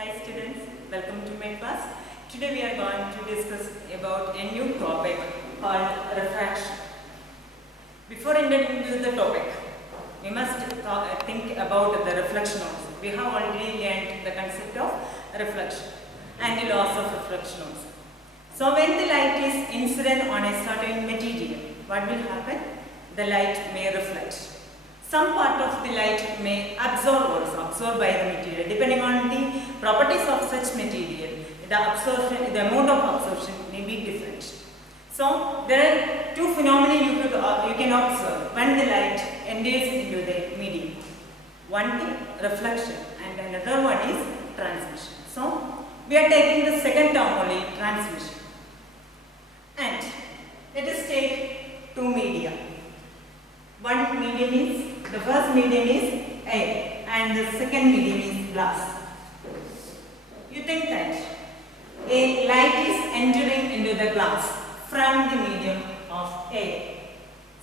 Hi students, welcome to my class. Today we are going to discuss about a new topic called refraction. Before entering into the topic, we must think about the reflection also. We have already learned the concept of reflection and the laws of reflection also. So when the light is incident on a certain material, what will happen? The light may reflect. Some part of the light may absorbed by the material. Depending on the properties of such material, the amount of absorption may be different. So there are two phenomena you can observe when the light enters into the medium. One thing, reflection, and another one is transmission. So we are taking the second term only, transmission. And let us take two media. One medium is, the first medium is air and the second medium is glass. You think that a light is entering into the glass from the medium of air.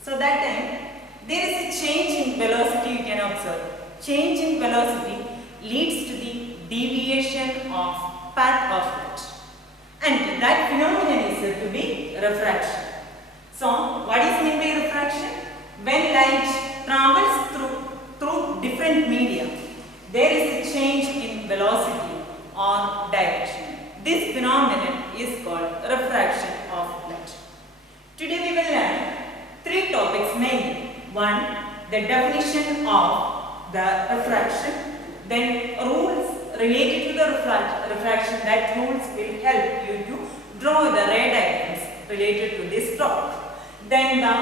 So that time there is a change in velocity you can observe. Change in velocity leads to the deviation of path of light. And that phenomenon is said to be refraction. So what is meant by refraction? When light travels through different media, there is a change in velocity or direction. This phenomenon is called refraction of light. Today we will learn three topics mainly. One, the definition of the refraction. Then rules related to the refraction. That rules will help you to draw the ray diagrams related to this topic. Then the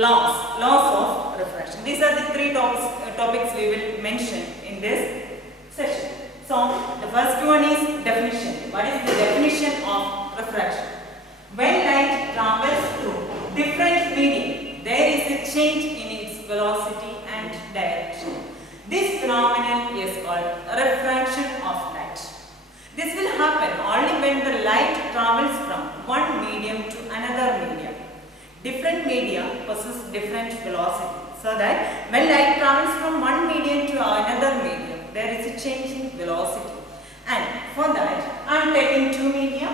laws of refraction. These are the three topics we will mention in this session. So the first one is definition. What is the definition of refraction? When light travels through different medium, there is a change in its velocity and direction. This phenomenon is called refraction of light. This will happen only when the light travels from one medium to another medium. Different media possess different velocity, so that when light travels from one medium to another medium, there is a change in velocity. And for that, I am taking two media.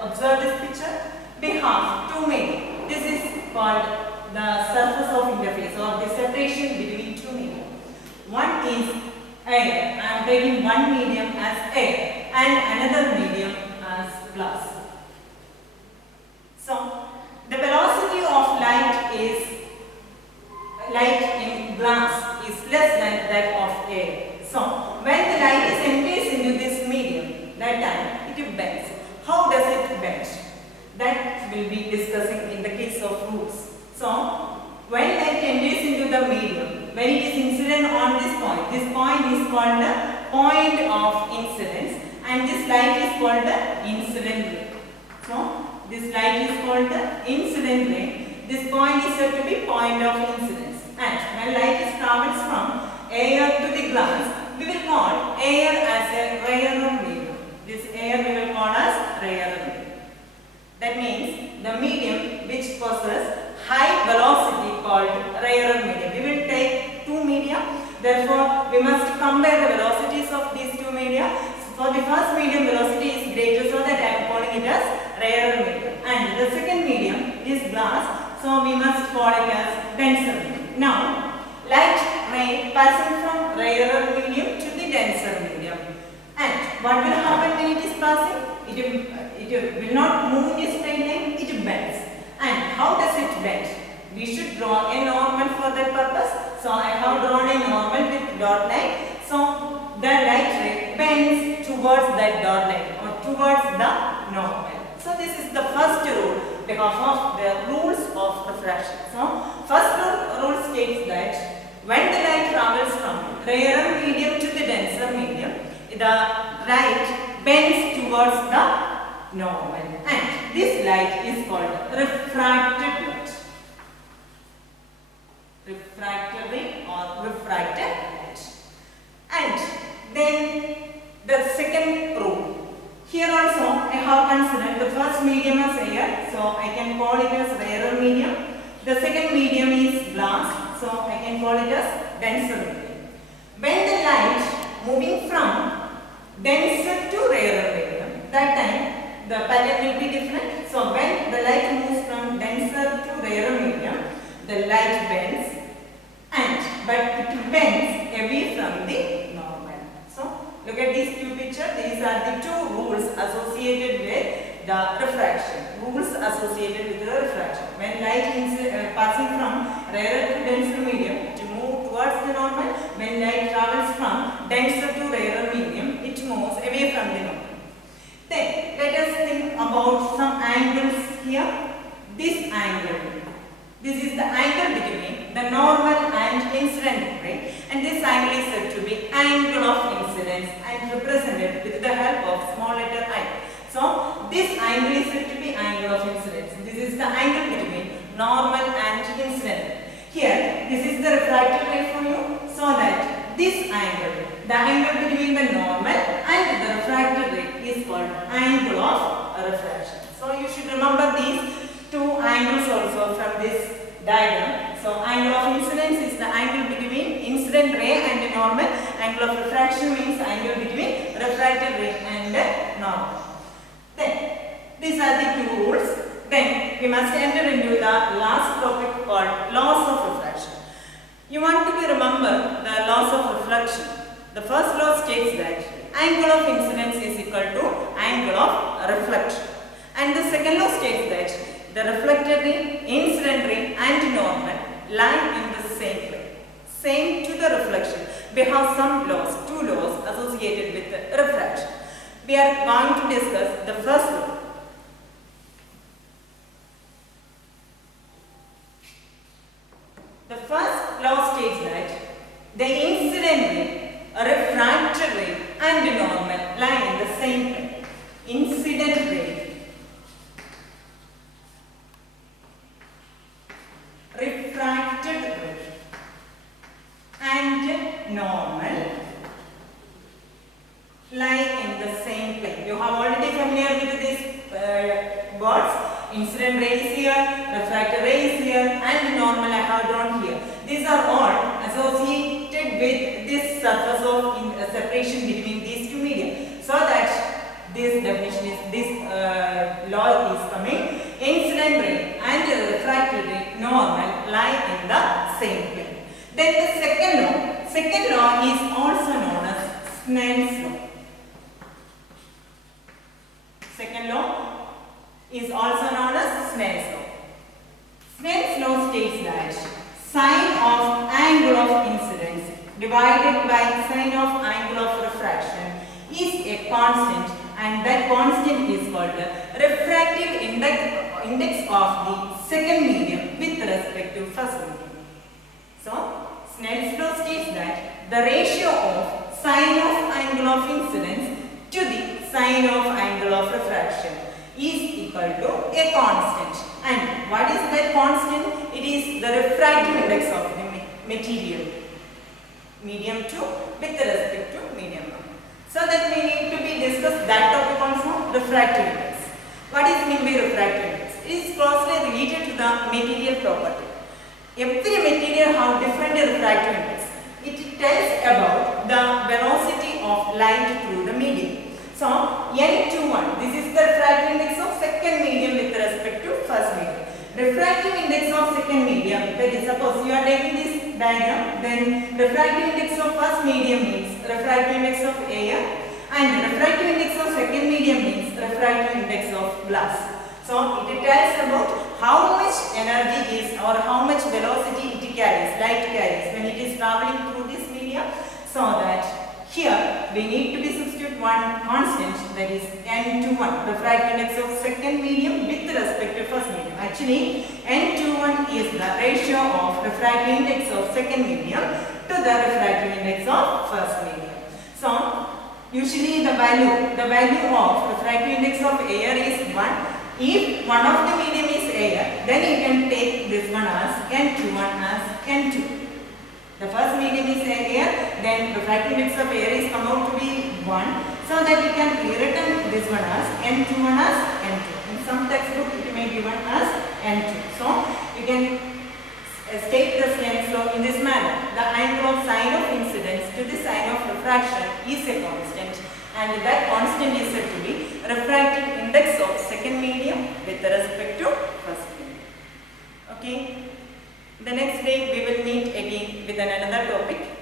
Observe this picture. We have two media. This is called the surface of interface or the separation between two media. One is air. I am taking one medium as air and another medium as glass. So the velocity of light in glass is less than that of air. So when the light is enters into this medium, that time it bends. How does it bend? That will be discussing in the case of rules. So when light enters into the medium, when it is incident on this point is called the point of incidence, and this light is called the incident ray. So this light is called the incident ray. This point is said to be point of incidence. And when light travels from air to the glass, we will call air as a rarer medium. This air we will call as rarer medium. That means the medium which possesses high velocity called rarer medium. We will take two media. Therefore, we must compare the velocities of these two media. For the first medium, velocity is greater, so that I am calling it as rarer medium. And the second medium is glass, so we must call it as denser medium. Now, light ray passing from rarer medium to the denser medium. And what will happen when it is passing? It will not move in a straight line, it bends. And how does it bend? We should draw a normal for that purpose. So I have drawn a normal with dot line. So the light ray bends towards that dot line or towards the normal. So this is the first rule because of the rules of refraction. So first rule states that when the light travels from rarer medium to the denser medium, the light bends towards the normal, and this light is called refracted light. Refracted ray or refracted light. And then the second rule. Here also I have considered the first medium as air, so I can call it as rarer medium. The second medium is glass, so I can call it as denser medium. When the light moving from denser to rarer medium, that time the pattern will be different. So when the light moves from denser to rarer medium, the light bends, but it bends away from the normal. So look at these two pictures. These are the two rules associated with the refraction. Rules associated with the refraction. When light is passing from rarer to denser medium, it moves towards the normal. When light travels from denser to rarer medium, it moves away from the normal. Then let us think about some angles here. This angle. This is the angle between the normal and incident ray, and this angle is said to be angle of incidence and represented with the help of small letter I. So this angle is said to be angle of incidence. This is the angle between normal and incident. Here, this is the refracted ray for you, so that this angle, the angle between the normal and the refracted ray, is called angle of refraction. So you should remember these two angles also from this diagram. So angle of incidence is the angle between incident ray and normal. Angle of refraction means angle between refracted ray and normal. Then these are the two rules. Then we must enter into the last topic called laws of refraction. You want to remember the laws of reflection. The first law states that angle of incidence is equal to angle of reflection. And the second law states that the reflected ray, incident ray and normal lie in the same plane. Same to the reflection. We have some laws, two laws associated with the refraction. We are going to discuss the first law. The first law states that the incident ray, refracted ray and normal lie in the same plane. Incident ray, refracted ray and normal lie in the same plane. You have already familiar with these words. Incident ray is here, refracted ray is here, and normal I have drawn here. These are all associated with this surface of separation between these two media. So that this definition is, this law is coming. Incident ray and refracted ray normal lie in the same plane. Then the second law is also known as Snell's law. Second law is also known as Snell's law. Snell's law states that sine of angle of incidence divided by sine of angle of refraction is a constant, and that constant is called the refractive index of the second medium with respect to first medium. So Snell's law states that the ratio of sine of angle of incidence to the sine of angle of refraction is equal to a constant. And what is that constant? It is the refractive index of the material, medium 2 with respect to medium 1. So that we need to be discussed that topic also, refractive index. What is meant by refractive index? It is closely related to the material property. Every material has different refractive index. It tells about the velocity of light through the medium. So N21, this is the refractive index of second medium with respect to first medium. Refractive index of second medium, that is, suppose you are taking this diagram, then refractive index of first medium means refractive index of air, and refractive index of second medium means refractive index of glass. So it tells about how much energy is or how much velocity it carries, light carries when it is traveling through this medium, so that here we need to be substitute one constant, that is N21, refractive index of second medium with respect to first medium. Actually N21 is the ratio of refractive index of second medium to the refractive index of first medium. So usually the value of refractive index of air is 1. If one of the medium is air, then you can take this one as N21 as N2. The first medium is air, then refractive index of air is come out to be 1, so that we can rewritten this one as N21 as N2. In some textbook it may be given as N2. So you can state the Snell's law in this manner. The angle of sine of incidence to the sine of refraction is a constant, and that constant is said to be refractive index of second medium with respect to first medium. Okay. The next day we will meet again with another topic.